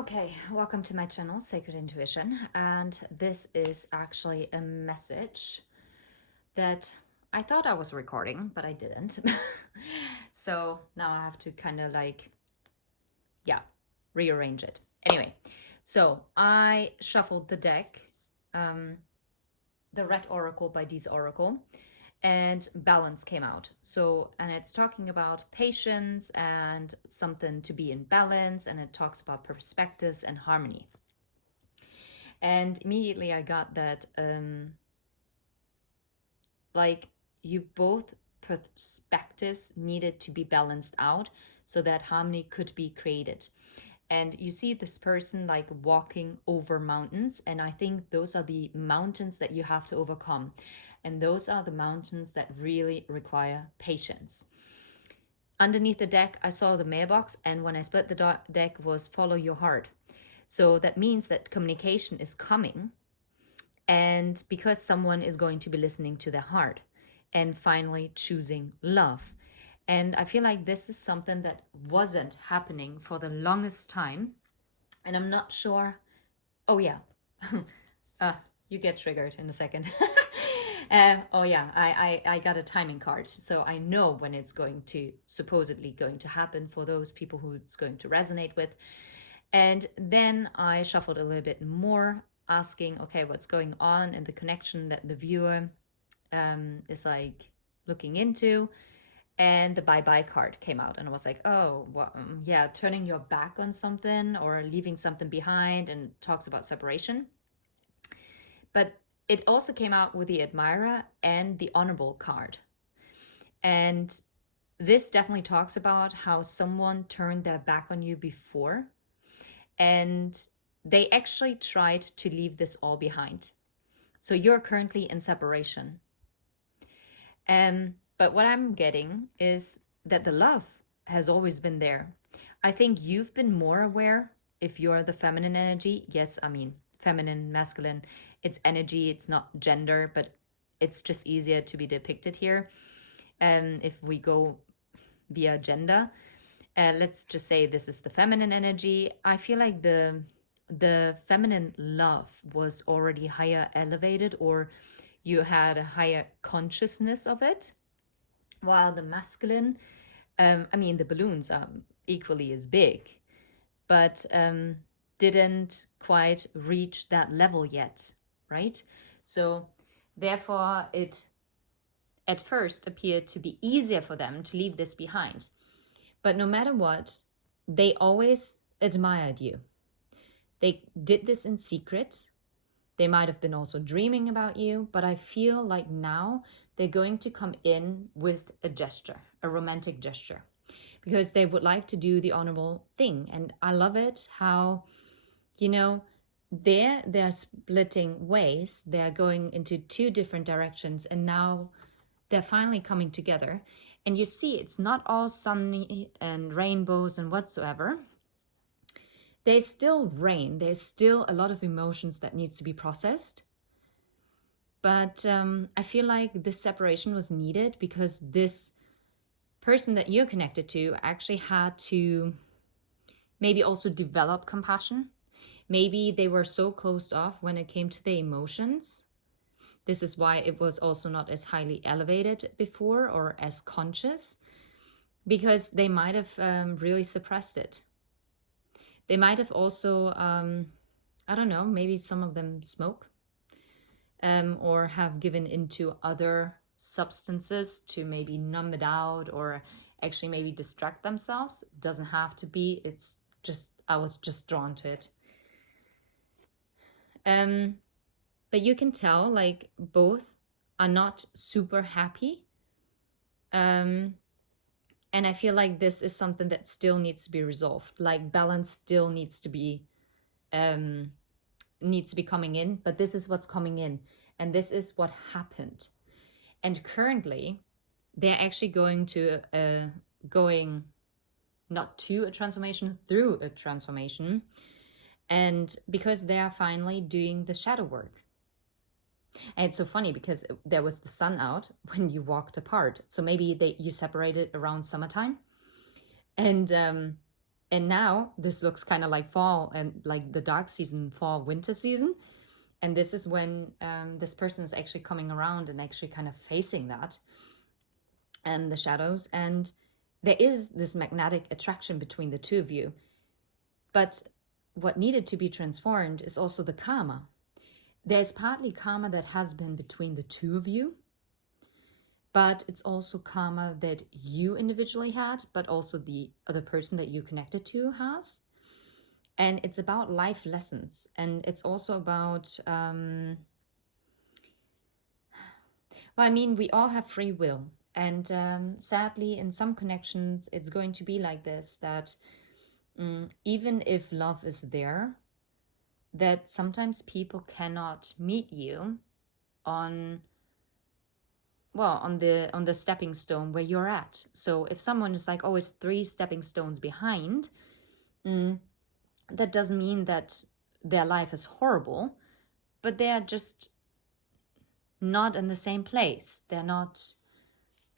Okay, welcome to my channel, Sacred Intuition. And this is actually a message that I thought I was recording, but I didn't. So now I have to kind of yeah, rearrange it. Anyway, so I shuffled the deck, um, the Red Oracle by Dee's Oracle, and balance came out. So, and it's talking about patience and something to be in balance, and it talks about perspectives and harmony. And immediately I got that, like, you both perspectives needed to be balanced out so that harmony could be created. And you see this person like walking over mountains, and I think those are the mountains that you have to overcome. And those are the mountains that really require patience. Underneath the deck, I saw the mailbox, and when I split the deck was follow your heart. So that means that communication is coming, and because someone is going to be listening to their heart and finally choosing love. And I feel like this is something that wasn't happening for the longest time. And I'm not sure. Oh, yeah. uh, you get triggered in a second. Oh yeah, I got a timing card, so I know when it's going to supposedly going to happen for those people who it's going to resonate with. And then I shuffled a little bit more, asking, okay, what's going on and the connection that the viewer is like looking into. And the bye-bye card came out, and I was like, oh, well, yeah, turning your back on something or leaving something behind, and it talks about separation. But it also came out with the admirer and the honorable card. And this definitely talks about how someone turned their back on you before, and they actually tried to leave this all behind. So you're currently in separation. But what I'm getting is that the love has always been there. I think you've been more aware if you're the feminine energy. Yes, I mean, feminine, masculine, it's energy, it's not gender, but it's just easier to be depicted here. And if we go via gender, let's just say this is the feminine energy. I feel like the feminine love was already higher elevated, or you had a higher consciousness of it, while the masculine, I mean, the balloons are equally as big, but didn't quite reach that level yet, right? So therefore it at first appeared to be easier for them to leave this behind. But no matter what, they always admired you. They did this in secret. They might have been also dreaming about you, but I feel like now they're going to come in with a gesture, a romantic gesture, because they would like to do the honorable thing. And I love it how, you know, they're splitting ways. They're going into two different directions, and now they're finally coming together. And you see, it's not all sunny and rainbows and whatsoever. There's still rain. There's still a lot of emotions that needs to be processed. But I feel like this separation was needed because this person that you're connected to actually had to maybe also develop compassion. Maybe they were so closed off when it came to the emotions. This is why it was also not as highly elevated before or as conscious, because they might have really suppressed it. They might have also, I don't know, maybe some of them smoke, or have given into other substances to maybe numb it out or actually maybe distract themselves. It doesn't have to be, it's just, I was just drawn to it. But you can tell like both are not super happy. And I feel like this is something that still needs to be resolved. Like balance still needs to be coming in, but this is what's coming in, and this is what happened. And currently, they're actually going not to a transformation, through a transformation, and because they are finally doing the shadow work. And it's so funny because there was the sun out when you walked apart. So maybe you separated around summertime. And And now this looks kind of like fall and like the dark season, fall, winter season. And this is when this person is actually coming around and actually kind of facing that and the shadows. And there is this magnetic attraction between the two of you. But what needed to be transformed is also the karma. There's partly karma that has been between the two of you, but it's also karma that you individually had, but also the other person that you connected to has. And it's about life lessons. And it's also about, well, I mean, we all have free will. And sadly, in some connections, it's going to be like this, that even if love is there, that sometimes people cannot meet you on, well, on the stepping stone where you're at. So if someone is like always 3 stepping stones behind, that doesn't mean that their life is horrible, but they're just not in the same place. They're not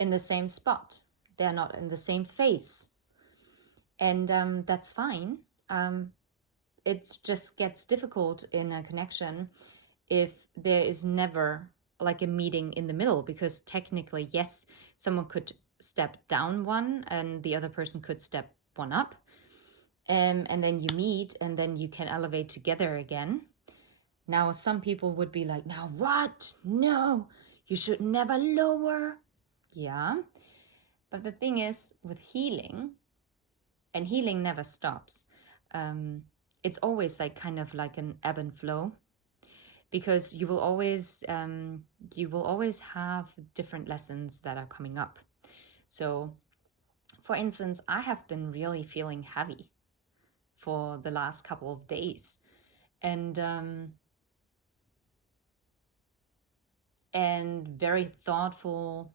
in the same spot. They're not in the same phase. And that's fine. It just gets difficult in a connection if there is never like a meeting in the middle, because technically, yes, someone could step down one and the other person could step one up. And then you meet and then you can elevate together again. Now, some people would be like, now what? No, you should never lower. Yeah. But the thing is, with healing, and healing never stops, it's always like kind of like an ebb and flow, because you will always have different lessons that are coming up. So, for instance, I have been really feeling heavy for the last couple of days, and very thoughtful,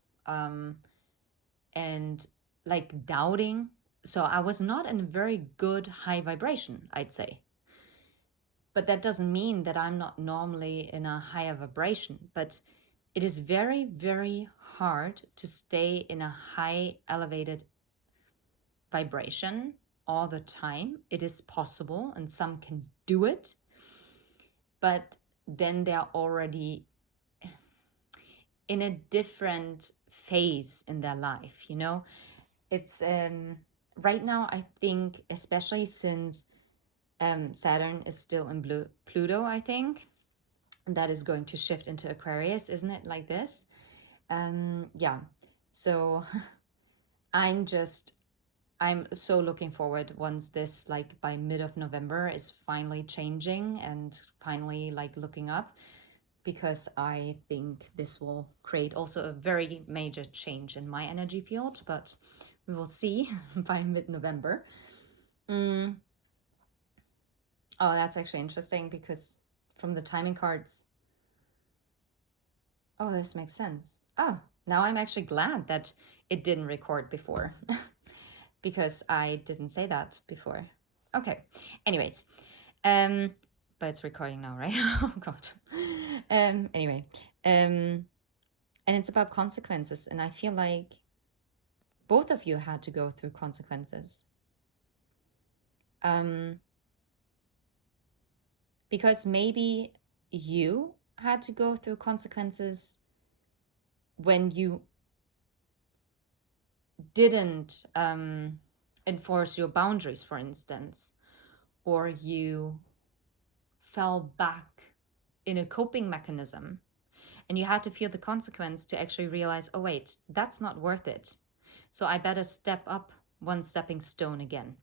and like doubting. So I was not in a very good high vibration, I'd say. But that doesn't mean that I'm not normally in a higher vibration. But it is very, very hard to stay in a high elevated vibration all the time. It is possible and some can do it. But then they're already in a different phase in their life, you know? It's right now, I think, especially since Saturn is still in Pluto, I think, that is going to shift into Aquarius, isn't it? Like this. Yeah. So I'm so looking forward once this, like by mid of November, is finally changing and finally like looking up, because I think this will create also a very major change in my energy field, but we will see by mid-November. Oh, that's actually interesting, because from the timing cards, oh, this makes sense. Oh, now I'm actually glad that it didn't record before, because I didn't say that before. Okay, anyways, but it's recording now, right? Oh God. Anyway, and it's about consequences, and I feel like both of you had to go through consequences. Because maybe you had to go through consequences when you didn't enforce your boundaries, for instance, or you fell back in a coping mechanism, and you had to feel the consequence to actually realize, oh wait, that's not worth it. So I better step up one stepping stone again.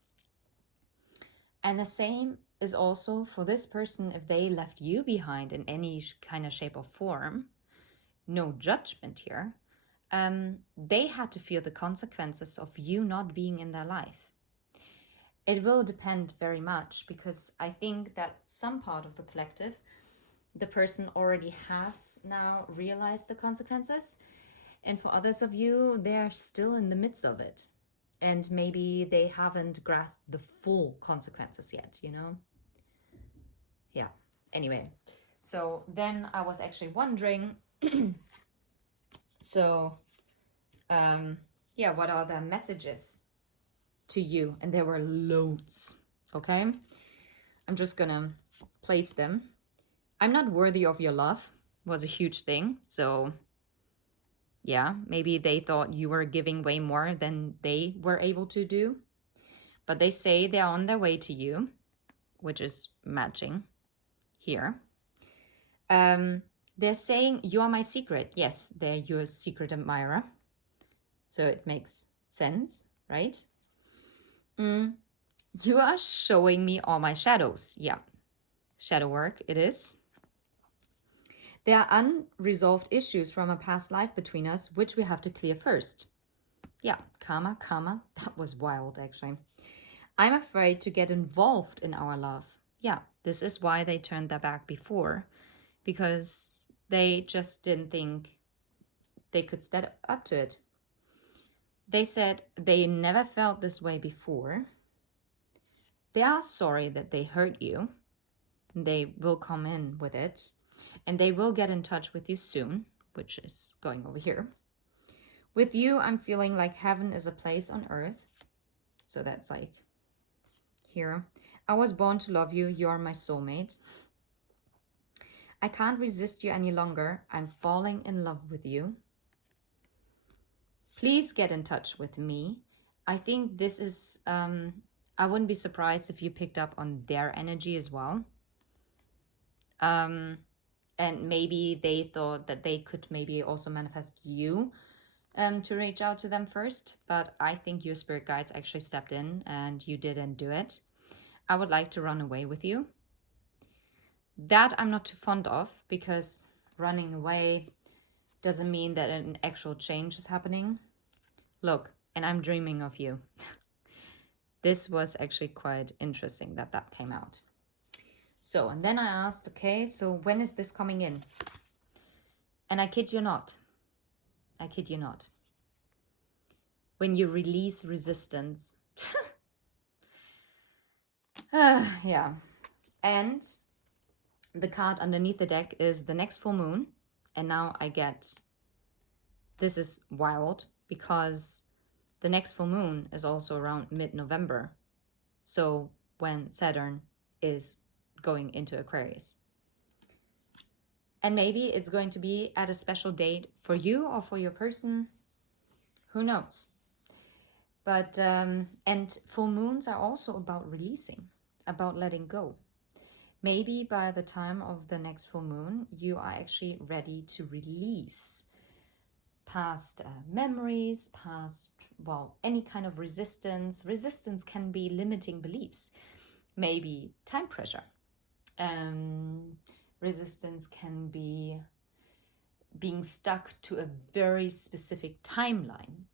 And the same is also for this person if they left you behind in any kind of shape or form. No judgment here. They had to feel the consequences of you not being in their life. It will depend very much, because I think that some part of the collective, the person already has now realized the consequences. And for others of you, they're still in the midst of it. And maybe they haven't grasped the full consequences yet, you know? Yeah. Anyway, so then I was actually wondering, so, yeah, what are the messages to you, and there were loads. Okay, I'm just gonna place them. I'm not worthy of your love was a huge thing. So yeah, maybe they thought you were giving way more than they were able to do. But they say they're on their way to you, which is matching here. They're saying you are my secret. Yes, they're your secret admirer. So it makes sense, right? You are showing me all my shadows. Yeah, shadow work it is. There are unresolved issues from a past life between us, which we have to clear first. Yeah, karma. That was wild, actually. I'm afraid to get involved in our love. Yeah, this is why they turned their back before, because they just didn't think they could step up to it. They said they never felt this way before. They are sorry that they hurt you. They will come in with it, and they will get in touch with you soon, which is going over here. With you, I'm feeling like heaven is a place on earth. So that's like here. I was born to love you. You are my soulmate. I can't resist you any longer. I'm falling in love with you. Please get in touch with me. I think this is, I wouldn't be surprised if you picked up on their energy as well. And maybe they thought that they could maybe also manifest you to reach out to them first. But I think your spirit guides actually stepped in and you didn't do it. I would like to run away with you. That I'm not too fond of, because running away doesn't mean that an actual change is happening. Look, and I'm dreaming of you. This was actually quite interesting that that came out. So, and then I asked, okay, so when is this coming in? And I kid you not. I kid you not. When you release resistance. Yeah. And the card underneath the deck is the next full moon. And now I get, this is wild, because the next full moon is also around mid-November. So when Saturn is going into Aquarius. And maybe it's going to be at a special date for you or for your person. Who knows? But, and full moons are also about releasing, about letting go. Maybe by the time of the next full moon, you are actually ready to release past memories, past, well, any kind of resistance. Resistance can be limiting beliefs, maybe time pressure. Resistance can be being stuck to a very specific timeline.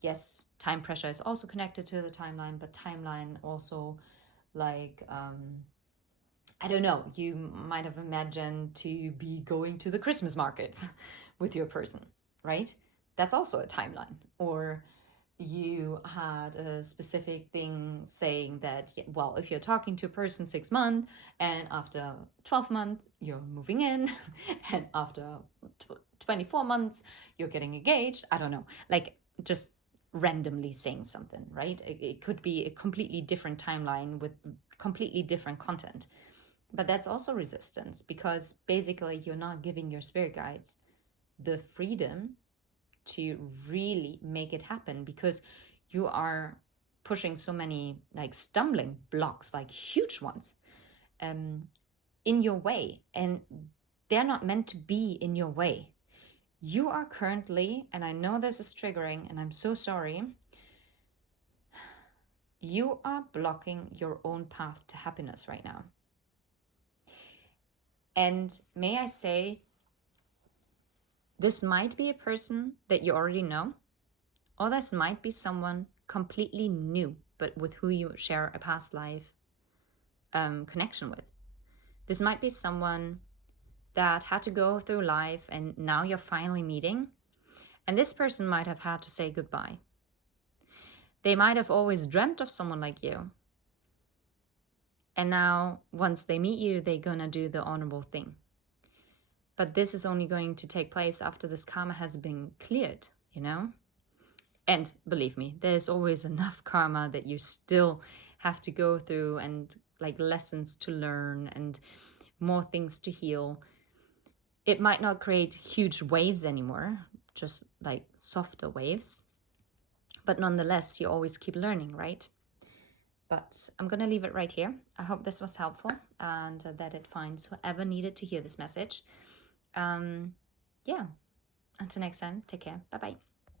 Yes, time pressure is also connected to the timeline, but timeline also like, I don't know, you might have imagined to be going to the Christmas markets with your person, right? That's also a timeline. Or you had a specific thing saying that, well, if you're talking to a person 6 months and after 12 months you're moving in and after 24 months you're getting engaged, I don't know, like just randomly saying something, right? It could be a completely different timeline with completely different content. But that's also resistance, because basically you're not giving your spirit guides the freedom to really make it happen, because you are pushing so many like stumbling blocks, like huge ones, in your way, and they're not meant to be in your way. You are currently, and I know this is triggering and I'm so sorry, you are blocking your own path to happiness right now. And may I say, this might be a person that you already know, or this might be someone completely new, but with who you share a past life connection with. This might be someone that had to go through life and now you're finally meeting. And this person might have had to say goodbye. They might have always dreamt of someone like you. And now, once they meet you, they're gonna do the honorable thing. But this is only going to take place after this karma has been cleared, you know? And believe me, there's always enough karma that you still have to go through, and like lessons to learn and more things to heal. It might not create huge waves anymore, just like softer waves. But nonetheless, you always keep learning, right? But I'm going to leave it right here. I hope this was helpful and that it finds whoever needed to hear this message. Yeah, until next time, take care. Bye bye.